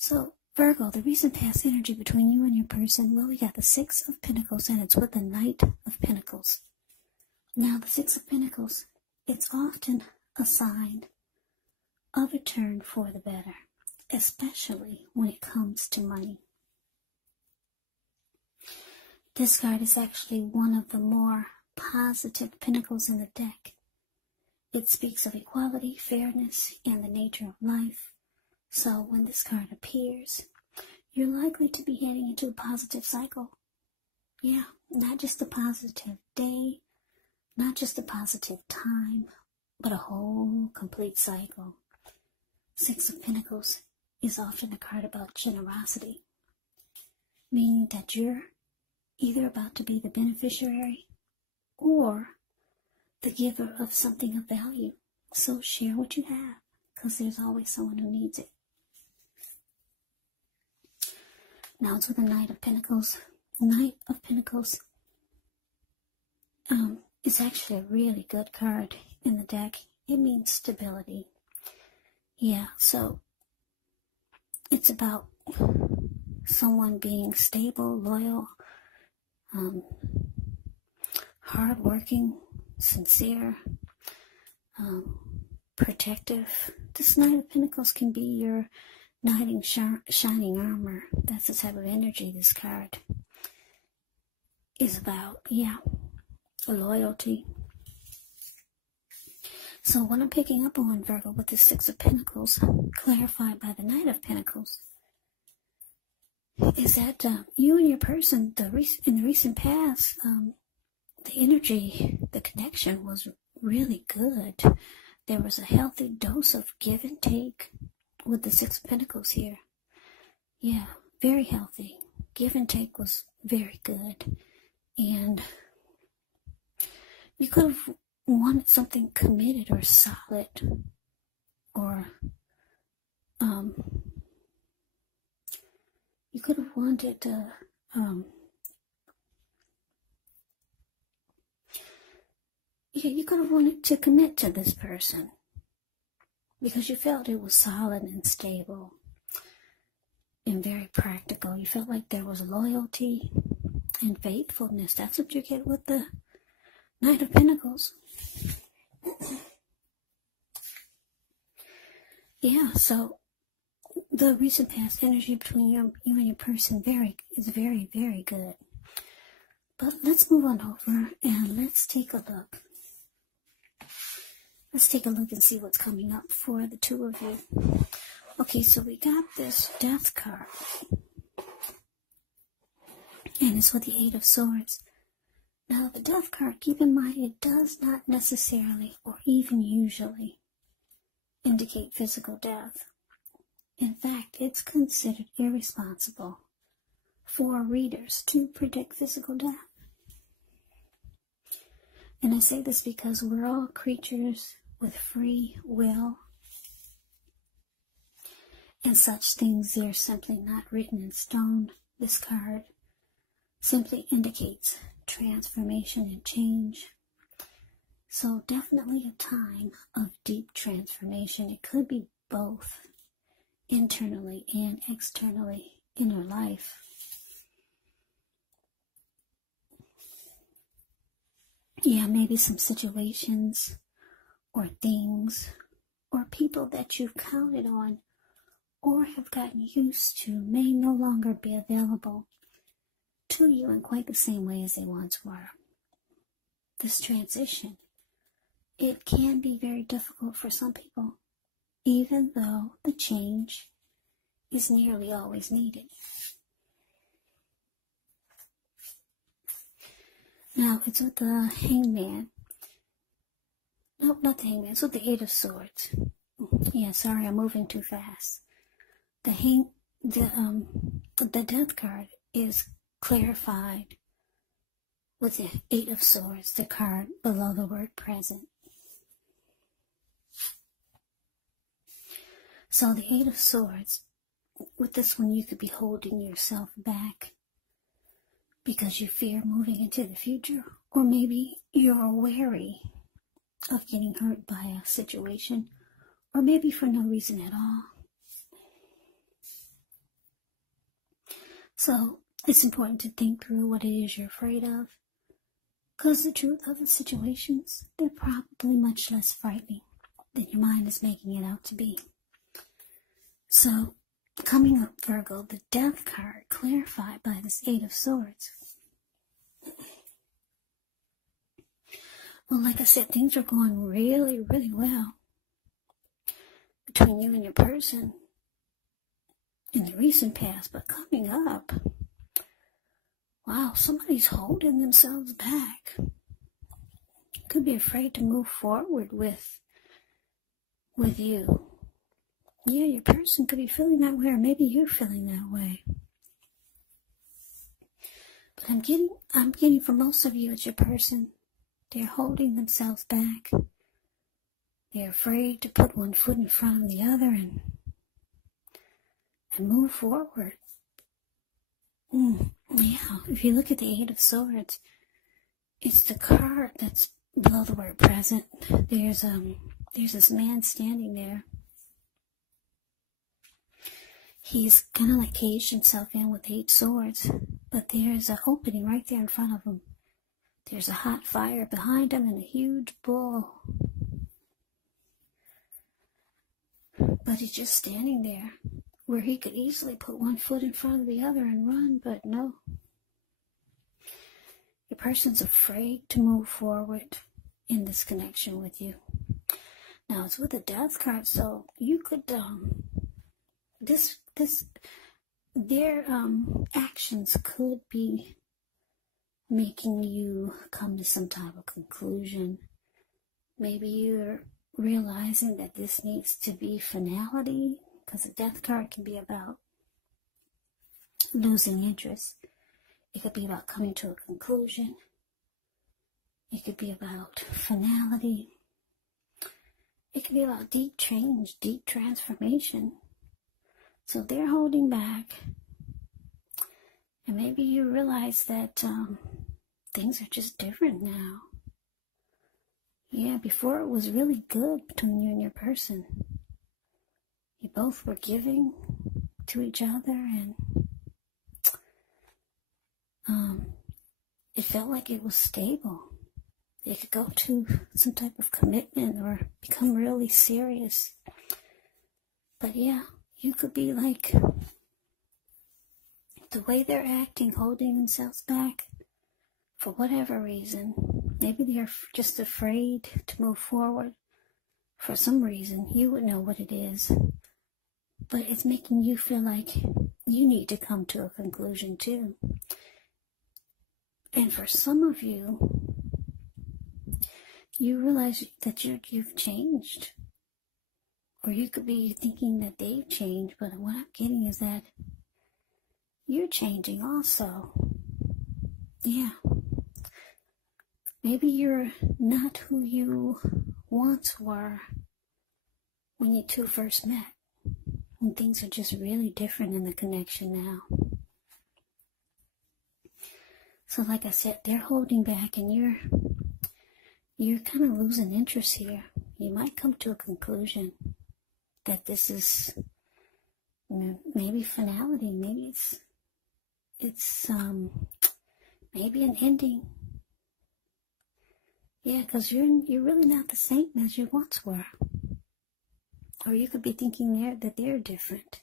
So, Virgo, the recent past energy between you and your person, well, we got the Six of Pentacles, and it's with the Knight of Pentacles. Now, the Six of Pentacles, it's often a sign of a turn for the better, especially when it comes to money. This card is actually one of the more positive pentacles in the deck. It speaks of equality, fairness, and the nature of life. So when this card appears, you're likely to be heading into a positive cycle. Yeah, not just a positive day, not just a positive time, but a whole complete cycle. Six of Pentacles is often a card about generosity, meaning that you're either about to be the beneficiary or the giver of something of value. So share what you have, because there's always someone who needs it. Now it's with the Knight of Pentacles. Knight of Pentacles is actually a really good card in the deck. It means stability. Yeah, so it's about someone being stable, loyal, hardworking, sincere, protective. This Knight of Pentacles can be your knight in shining armor. That's the type of energy this card is about. Yeah, loyalty. So what I'm picking up on, Virgo, with the Six of Pentacles, clarified by the Knight of Pentacles, is that you and your person, in the recent past, the energy, the connection was really good. There was a healthy dose of give and take with the Six of Pentacles here. Yeah, very healthy. Give and take was very good. And you could have wanted something committed or solid, or you could have wanted you could have wanted to commit to this person because you felt it was solid and stable and very practical. You felt like there was loyalty and faithfulness. That's what you get with the Knight of Pentacles. Yeah, so the recent past energy between you and your person is very, very good. But let's move on over and let's take a look. Let's take a look and see what's coming up for the two of you. Okay, so we got this Death card. And it's with the Eight of Swords. Now, the Death card, keep in mind, it does not necessarily or even usually indicate physical death. In fact, it's considered irresponsible for readers to predict physical death. And I say this because we're all creatures with free will, and such things are simply not written in stone. This card simply indicates transformation and change. So definitely a time of deep transformation. It could be both internally and externally in your life. Yeah, maybe some situations or things or people that you've counted on or have gotten used to may no longer be available to you in quite the same way as they once were. This transition, it can be very difficult for some people, even though the change is nearly always needed. Now, it's with the Hangman. Nope, not the Hangman. It's with the Eight of Swords. Yeah, sorry, I'm moving too fast. The Death card is clarified with the Eight of Swords, the card below the word present. So the Eight of Swords, with this one, you could be holding yourself back because you fear moving into the future, or maybe you're wary of getting hurt by a situation, or maybe for no reason at all. So it's important to think through what it is you're afraid of, because the truth of the situations, they're probably much less frightening than your mind is making it out to be. So, coming up, Virgo, the Death card, clarified by this Eight of Swords. Well, like I said, things are going really, really well between you and your person in the recent past, but coming up, wow, somebody's holding themselves back. Could be afraid to move forward with you. Yeah, your person could be feeling that way, or maybe you're feeling that way. But I'm getting for most of you, it's your person. They're holding themselves back. They're afraid to put one foot in front of the other and move forward. Yeah, if you look at the Eight of Swords, it's the card that's below the word present. There's this man standing there. He's kind of like caged himself in with 8 swords, but there's an opening right there in front of him. There's a hot fire behind him and a huge bull. But he's just standing there, where he could easily put one foot in front of the other and run, but no. Your person's afraid to move forward in this connection with you. Now, it's with the Death card, so you could, their actions could be making you come to some type of conclusion. Maybe you're realizing that this needs to be finality, because the Death card can be about losing interest. It could be about coming to a conclusion. It could be about finality. It could be about deep change, deep transformation. So they're holding back. And maybe you realize that things are just different now. Yeah, before it was really good between you and your person. You both were giving to each other, and it felt like it was stable. It could go to some type of commitment or become really serious. But yeah, you could be like, the way they're acting, holding themselves back, for whatever reason. Maybe they're just afraid to move forward for some reason. You would know what it is. But it's making you feel like you need to come to a conclusion too. And for some of you, you realize that you've changed. Or you could be thinking that they've changed, but what I'm getting is that you're changing also. Yeah. Maybe you're not who you once were when you two first met. When things are just really different in the connection now. So like I said, they're holding back, and you're kind of losing interest here. You might come to a conclusion that this is maybe finality. Maybe it's maybe an ending. Yeah, because you're really not the same as you once were. Or you could be thinking that they're different.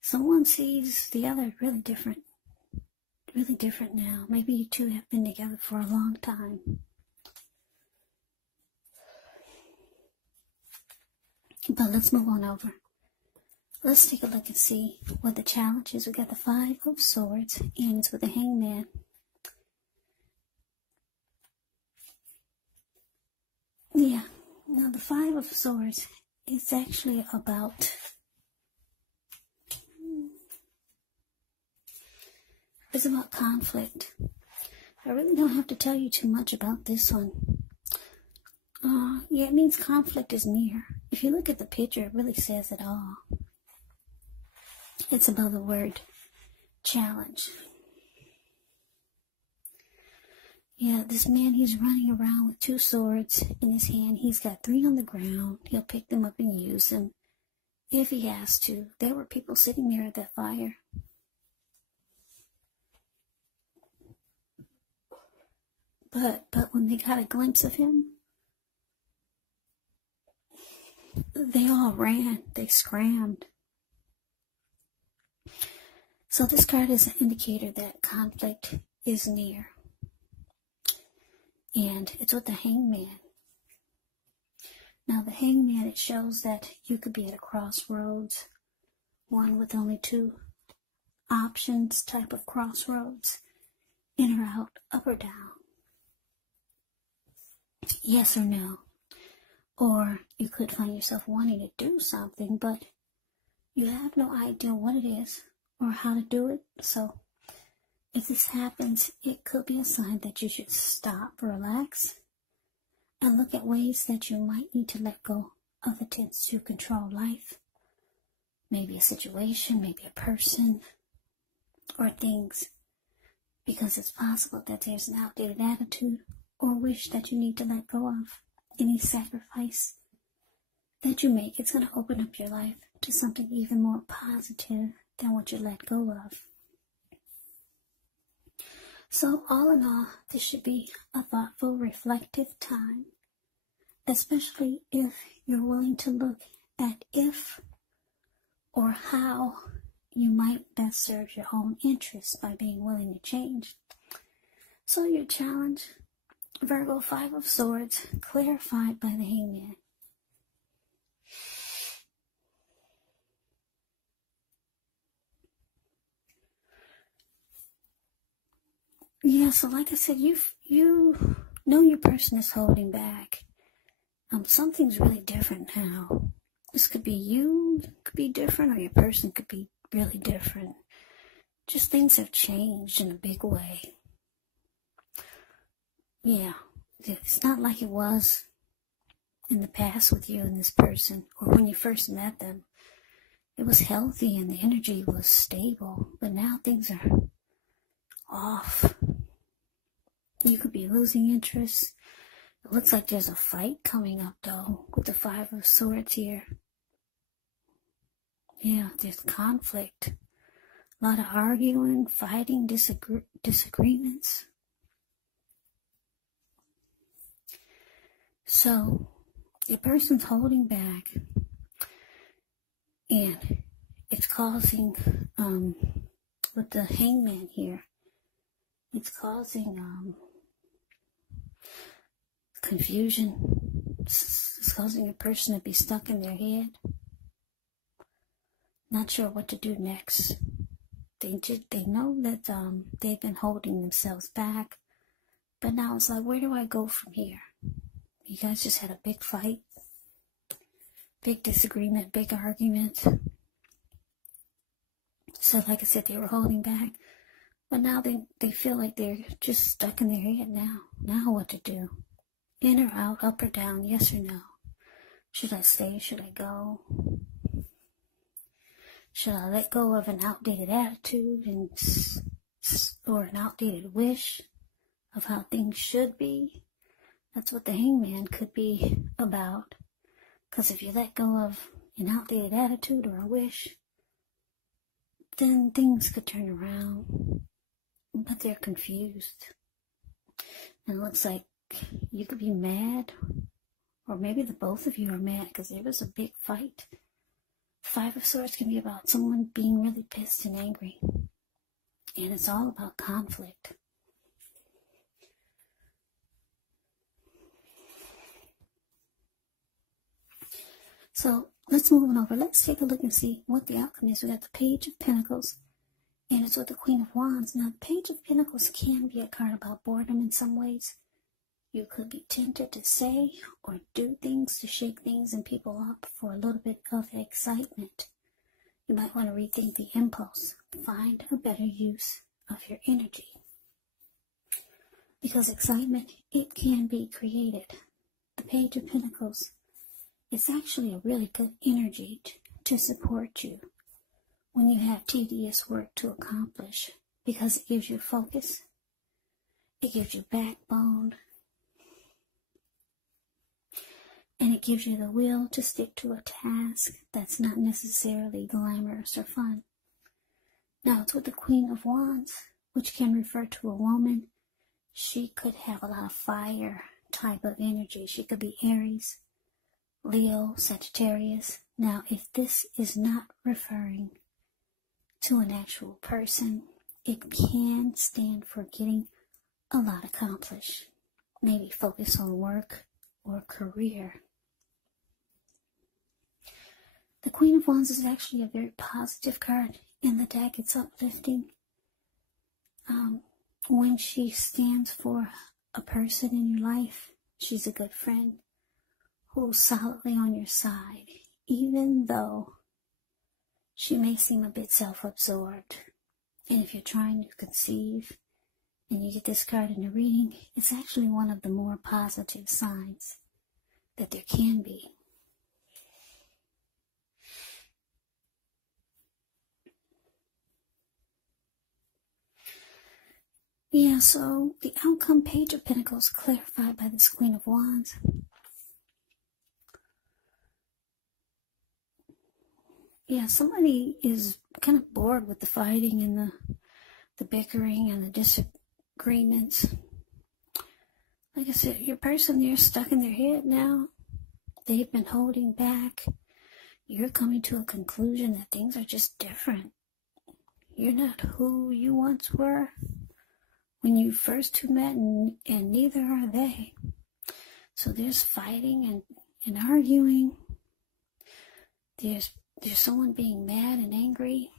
Someone sees the other really different now. Maybe you two have been together for a long time. But let's move on over. Let's take a look and see what the challenge is. We got the 5 of Swords, and it's with the Hangman. Yeah, now the 5 of Swords, it's actually about conflict. I really don't have to tell you too much about this one. Yeah, it means conflict is near. If you look at the picture, it really says it all. It's above the word challenge. Yeah, this man, he's running around with 2 swords in his hand. He's got 3 on the ground. He'll pick them up and use them if he has to. There were people sitting there at that fire. But when they got a glimpse of him, they all ran. They scrammed. So this card is an indicator that conflict is near. And it's with the Hangman. Now the Hangman, it shows that you could be at a crossroads, one with only two options type of crossroads, in or out, up or down, yes or no. Or you could find yourself wanting to do something, but you have no idea what it is or how to do it. So if this happens, it could be a sign that you should stop, relax, and look at ways that you might need to let go of attempts to control life. Maybe a situation, maybe a person, or things. Because it's possible that there's an outdated attitude or wish that you need to let go of. Any sacrifice that you make, it's going to open up your life to something even more positive than what you let go of. So all in all, this should be a thoughtful, reflective time, especially if you're willing to look at if or how you might best serve your own interests by being willing to change. So your challenge, Virgo, 5 of Swords, clarified by the Hangman. Yeah, so like I said, you know your person is holding back. Something's really different now. This could be you, could be different, or your person could be really different. Just things have changed in a big way. Yeah, it's not like it was in the past with you and this person, or when you first met them. It was healthy and the energy was stable, but now things are off. You could be losing interest. It looks like there's a fight coming up, though, with the 5 of Swords here. Yeah, there's conflict. A lot of arguing, fighting, disagreements. So, your person's holding back, and it's causing, with the Hangman here, it's causing confusion. It's causing a person to be stuck in their head, not sure what to do next. They know that they've been holding themselves back, but now it's like, where do I go from here? You guys just had a big fight, big disagreement, big argument. So like I said, they were holding back, but now they feel like they're just stuck in their head now. Now what to do? In or out, up or down, yes or no? Should I stay? Should I go? Should I let go of an outdated attitude or an outdated wish of how things should be? That's what the Hangman could be about. Because if you let go of an outdated attitude or a wish, then things could turn around. But they're confused. And it looks like you could be mad, or maybe the both of you are mad because there was a big fight. 5 of Swords can be about someone being really pissed and angry. And it's all about conflict. So let's move on over. Let's take a look and see what the outcome is. We got the Page of Pentacles, and it's with the Queen of Wands. Now, the Page of Pentacles can be a card about boredom in some ways. You could be tempted to say or do things to shake things and people up for a little bit of excitement. You might want to rethink the impulse. Find a better use of your energy. Because excitement, it can be created. The Page of Pentacles, it's actually a really good energy to support you when you have tedious work to accomplish, because it gives you focus, it gives you backbone, and it gives you the will to stick to a task that's not necessarily glamorous or fun. Now, it's with the Queen of Wands, which can refer to a woman she could have a lot of fire type of energy. She could be Aries, Leo, Sagittarius. Now, if this is not referring to an actual person, it can stand for getting a lot accomplished. Maybe focus on work or career. The Queen of Wands is actually a very positive card in the deck. It's uplifting. When she stands for a person in your life, she's a good friend who's solidly on your side, even though she may seem a bit self-absorbed. And if you're trying to conceive and you get this card in the reading, it's actually one of the more positive signs that there can be. Yeah, so the outcome, Page of Pentacles, clarified by this Queen of Wands. Yeah, somebody is kind of bored with the fighting and the bickering and the disagreements. Like I said, your person, they're stuck in their head now. They've been holding back. You're coming to a conclusion that things are just different. You're not who you once were when you first two met, and neither are they. So there's fighting and arguing. There's someone being mad and angry.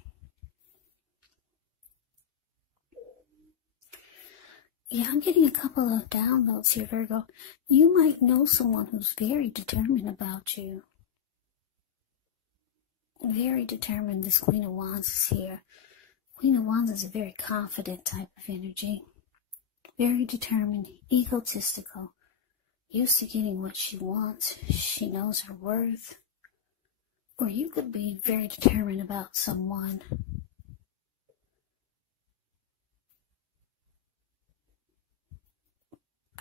Yeah, I'm getting a couple of downloads here, Virgo. You might know someone who's very determined about you. Very determined. This Queen of Wands is here. Queen of Wands is a very confident type of energy. Very determined, egotistical, used to getting what she wants. She knows her worth. Or you could be very determined about someone.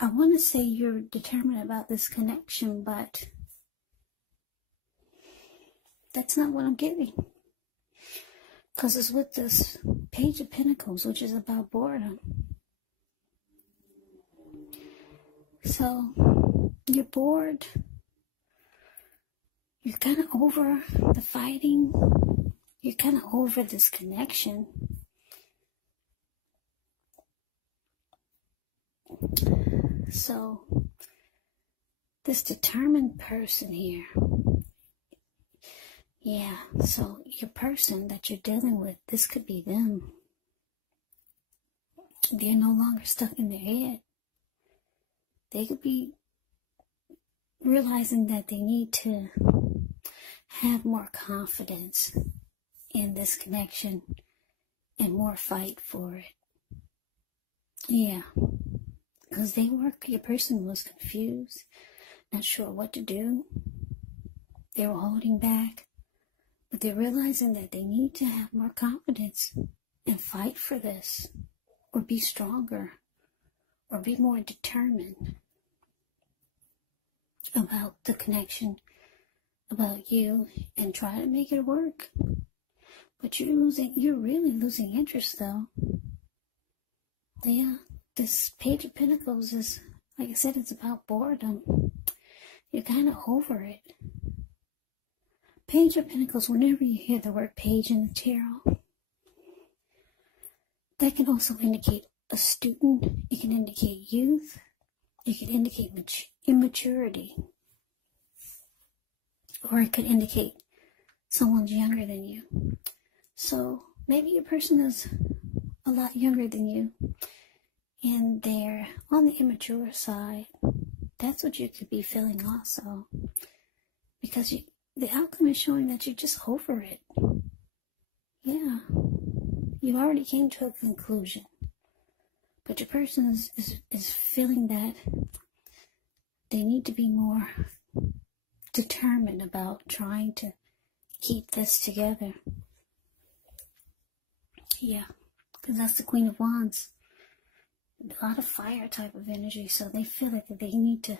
I want to say you're determined about this connection, but that's not what I'm getting. Because it's with this Page of Pentacles, which is about boredom. So, you're bored. You're kind of over the fighting. You're kind of over this connection. So, this determined person here. Yeah, so your person that you're dealing with, this could be them. They're no longer stuck in their head. They could be realizing that they need to have more confidence in this connection and more fight for it. Yeah, because your person was confused, not sure what to do. They were holding back, but they're realizing that they need to have more confidence and fight for this, or be stronger, or be more determined about the connection, about you, and try to make it work. But you're really losing interest though. Yeah, this Page of Pentacles is, like I said, it's about boredom. You're kind of over it. Page of Pentacles, whenever you hear the word page in the tarot, that can also indicate a student. It can indicate youth. It can indicate immaturity. Or it could indicate someone's younger than you. So maybe your person is a lot younger than you, and they're on the immature side. That's what you could be feeling also. Because the outcome is showing that you're just over it. Yeah. You already came to a conclusion. But your person is feeling that they need to be more determined about trying to keep this together. Yeah, because that's the Queen of Wands. A lot of fire type of energy, so they feel like they need to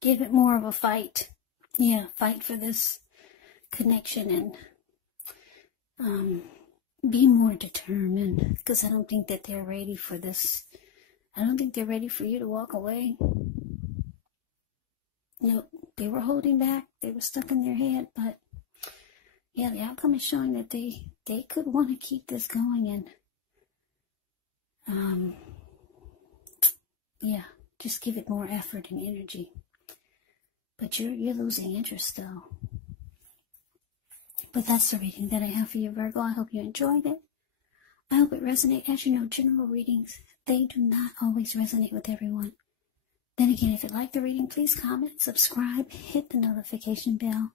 give it more of a fight. Yeah, fight for this connection and be more determined, because I don't think that they're ready for this. I don't think they're ready for you to walk away. No, they were holding back. They were stuck in their head, but yeah, the outcome is showing that they could want to keep this going, and yeah, just give it more effort and energy. But you're losing interest though. But that's the reading that I have for you, Virgo. I hope you enjoyed it. I hope it resonates. As you know, general readings, they do not always resonate with everyone. Then again, if you like the reading, please comment, subscribe, hit the notification bell.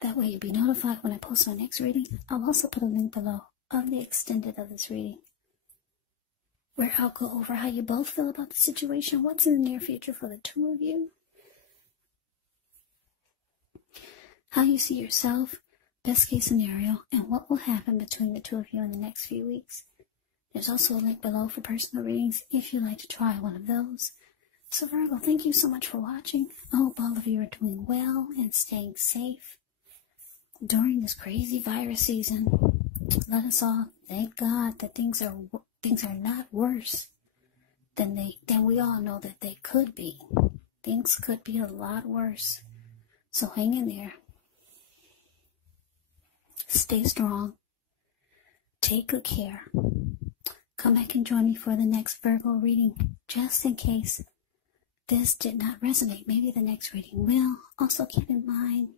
That way you'll be notified when I post my next reading. I'll also put a link below of the extended of this reading, where I'll go over how you both feel about the situation, what's in the near future for the two of you, how you see yourself, best case scenario, and what will happen between the two of you in the next few weeks. There's also a link below for personal readings if you'd like to try one of those. So Virgo, thank you so much for watching. I hope all of you are doing well and staying safe during this crazy virus season. Let us all thank God that things are not worse than we all know that they could be. Things could be a lot worse. So hang in there. Stay strong. Take good care. Come back and join me for the next Virgo reading, just in case this did not resonate. Maybe the next reading will. Also keep in mind,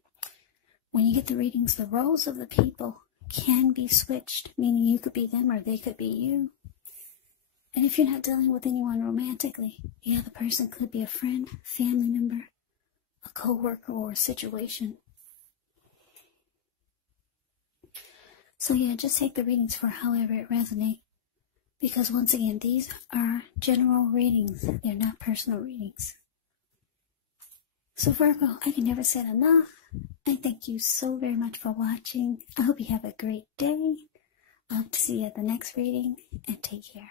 when you get the readings, the roles of the people can be switched, meaning you could be them or they could be you. And if you're not dealing with anyone romantically, the other person could be a friend, family member, a co-worker, or a situation. So yeah, just take the readings for however it resonates. Because once again, these are general readings. They're not personal readings. So Virgo, I can never say it enough. I thank you so very much for watching. I hope you have a great day. I hope to see you at the next reading, and take care.